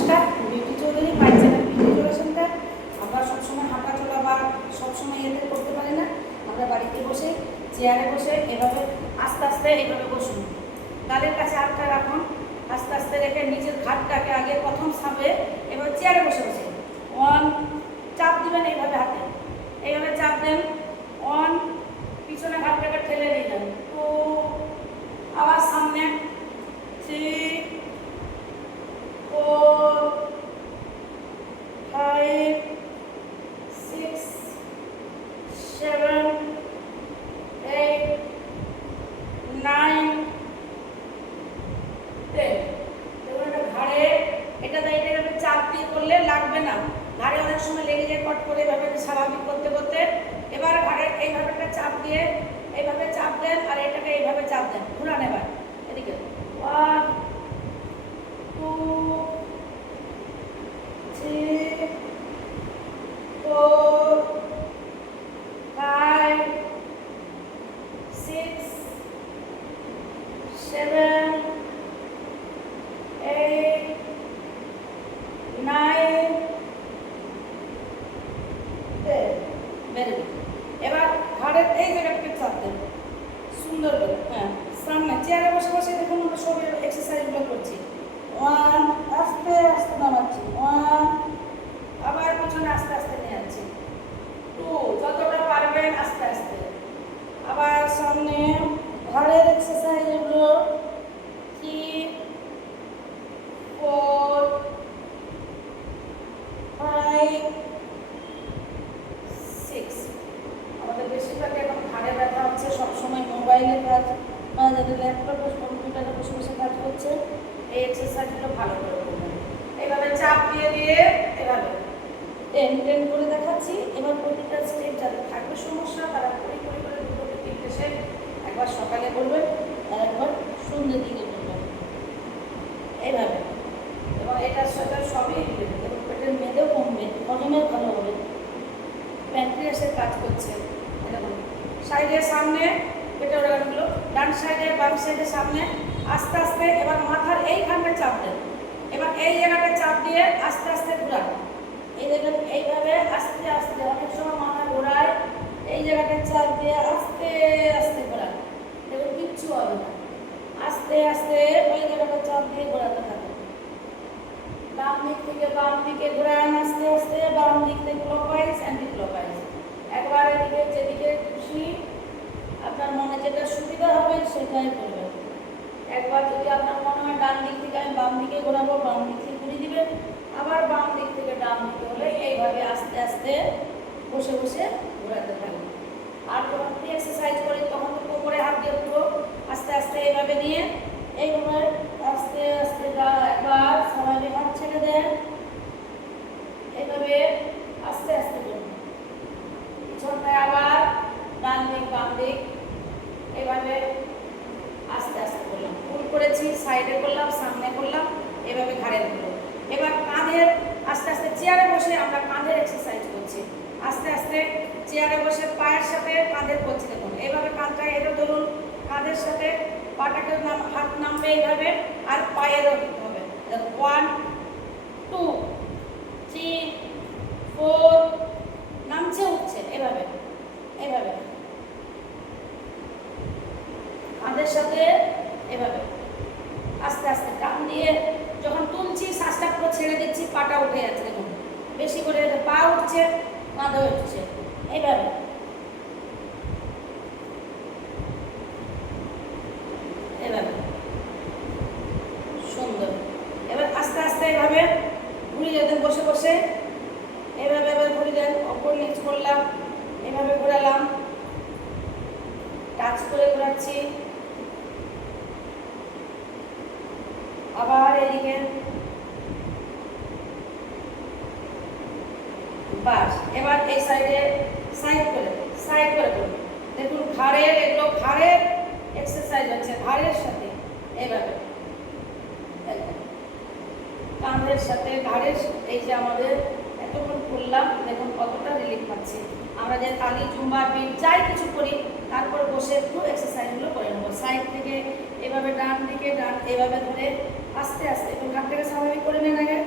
নমস্কার, beauty Chowdhury my channel video centre. আমরা সবসময় হাঁটা চলা বা সবসময় এতে করতে পারি না। আমরা বাড়িতে বসে চেয়ারে বসে এভাবে আস্তে আস্তে এইভাবে বসুন, গালের কাছে হাতটা রাখুন, আস্তে আস্তে রেখে নিজের ঘাটটাকে আগে প্রথম সামনে এবার চেয়ারে বসে বসে ওয়ান চাপ দিবেন, এইভাবে হাতে এইভাবে চাপ দেন, ওয়ান পিছনে ঘাটটাকে ঠেলে নিয়ে যান, টু আবার সামনে, থ্রি, 4, 5, 6, 7, 8, 9, 10। দেখুন এটা ঘাড়ে, এটাতে চাপ দিয়ে করলে লাগবে না, ঘাড়ে অনেক সময় লেগে যায় কট করে, এভাবে স্বাভাবিক করতে করতে এবার ঘাড়ে এইভাবে একটা চাপ দিয়ে এইভাবে চাপ দেন আর এটাকে এইভাবে চাপ দেন, ঘুরান এবার এদিকে, 1, 2, 3, 4, 5, 6, 7, 8, 9, 10। Very good. এবার ঘাড়ের এই জায়গাটাকে চাপ দেন সুন্দর করে, হ্যাঁ সামনে চেয়ারে বসে বসে দেখুন আমরা সব এক্সারসাইজগুলো করছি। 1, আস্তে আস্তে নামাচ্ছি, 1, আবার পিছনে আস্তে আস্তে নিয়ে যাচ্ছি, 2, যতটা পারবেন আস্তে আস্তে, আবার সামনে ঘাড়ের এক্সারসাইজ এগুলো, 3, 4, 5, 6। আমাদের বেশিরভাগ এখন ঘাড়ে ব্যথা হচ্ছে সবসময় মোবাইলে কাজ বা যাদের ল্যাপটপে কম্পিউটারে বসে বসে কাজ করছে, এই এক্সারসাইজগুলো ভালো করে করবেন। এইভাবে চাপ দিয়ে দিয়ে এভাবে 10 10 করে দেখাচ্ছি। এবার প্রতিটা স্টেপ যাদের থাকবে সমস্যা তারা করে করে করে দুটো তিনটে স্টেপ একবার সকালে করবেন আর একবার সন্ধ্যের দিকে করবেন এইভাবে, এবং এটার সাথে সবই দিবেন এবং পেটের মেদেও কমবে, হজমেও ভালো হবে, প্যানক্রিয়াসের কাজ করছে। এরকম সাইডে সামনে পেটের অর্গানগুলো, ডান সাইডে বাম সাইডে সামনে, আস্তে আস্তে এবার মাথার এইখানটা চাপ দেন, এবার এই জায়গাটা চাপ দিয়ে আস্তে আস্তে ঘোরান, এই দেখেন এইভাবে আস্তে আস্তে, অনেক সময় মাথা ঘোরায়, এই জায়গাটা চাপ দিয়ে আস্তে আস্তে ঘোরান, দেখুন কিচ্ছু হবে না, আস্তে আস্তে ওই জায়গাটা চাপ দিয়ে ঘোরাতে থাকুন, ডান দিক থেকে বাম দিকে ঘোরান আস্তে আস্তে, বাম দিক থেকে ক্লকওয়াইজ অ্যান্টি ক্লকওয়াইজ, একবার এদিকে যেদিকে খুশি আপনার মনে যেটা সুবিধা হবে সেটাই করবেন। একবার যদি আপনার মনে হয় ডান দিক থেকে আমি বাম দিকে ঘোরাবো, বাম দিক থেকে ঘুরিয়ে দিবেন, আবার বাম দিক থেকে ডান দিকে হলে এইভাবে আস্তে আস্তে বসে বসে ঘোরাতে থাকবেন। আর যখন এক্সারসাইজ করি তখন তো কোমরে হাত দিয়ে পুরো আস্তে আস্তে এইভাবে নিয়ে এইভাবে আস্তে আস্তে একবার স্বাভাবিক হাত ছেড়ে দেন, এইভাবে আস্তে আস্তে করুন, পিছনটায় আবার ডান দিক বাম দিক এইভাবে আস্তে আস্তে করলাম, ফুল করেছি, সাইডে করলাম, সামনে করলাম, এভাবে ঘাড়ের করলাম। এবার কাঁধের আস্তে আস্তে চেয়ারে বসে আমরা কাঁধের এক্সারসাইজ করছি, আস্তে আস্তে চেয়ারে বসে পায়ের সাথে কাঁধের করছি, দেখুন এইভাবে কাঁধটা এটা ধরুন, কাঁধের সাথে পাটাকে হাত নামবে এইভাবে আর পায়েরও দিতে হবে, 1, 2, 3, 4, নামছে উঠছে, এভাবে এভাবে কাঁধের সাথে এভাবে আস্তে আস্তে টান দিয়ে যখন তুলছি শ্বাসটা পুরো ছেড়ে দিচ্ছি, পাটা উঠে যাচ্ছে, দেখুন বেশি করে পা উঠছে কাঁধে উঠছে, এইভাবে এভাবে সুন্দর। এবার আস্তে আস্তে এভাবে ঘুরিয়ে দেন বসে বসে, এভাবে এবার ঘুরিয়ে দেন, ওপর নিচ করলাম, এভাবে ঘোরালাম, টাচ করে ঘোরাচ্ছি, আবার এদিকে, বাস। এবার এই সাইডে সাইড করে করুন, দেখুন ঘাড়ের এগুলো ঘাড়ের এক্সারসাইজ হচ্ছে, ঘাড়ের সাথে এইভাবে কাঁধের সাথে ঘাড়ের, এই যে আমাদের এতক্ষণ করলাম দেখুন কতটা রিলিফ পাচ্ছি। আমরা যে তালি জুম্বা বিট যাই কিছু করি তারপর বসে একটু এক্সারসাইজগুলো করে নেবো, সাইড থেকে এভাবে ডান দিকে ডান এভাবে ধরে আস্তে আস্তে এবং ঘাটটাকে স্বাভাবিক করে নেন আগে,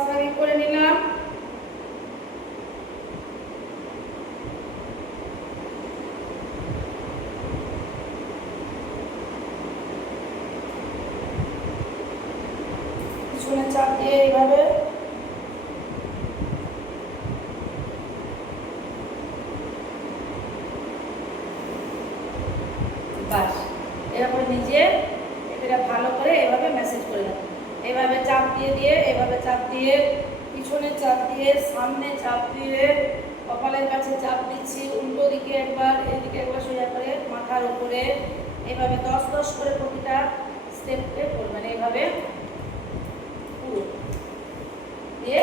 স্বাভাবিক করে নিলাম। পিছনে চাপ দিয়ে এইভাবে বাস, এরকম নিজে এটা ভালো করে এভাবে ম্যাসেজ করে দেবো। এইভাবে চাপ দিয়ে দিয়ে এভাবে চাপ দিয়ে পিছনে চাপ দিয়ে সামনে চাপ দিয়ে কপালের কাছে চাপ দিচ্ছি, উল্টো দিকে একবার এদিকে একবার সোজা করে মাথার উপরে এইভাবে 10-10 করে প্রতিটা স্টেপে করবেন। এইভাবে পুরো দিয়ে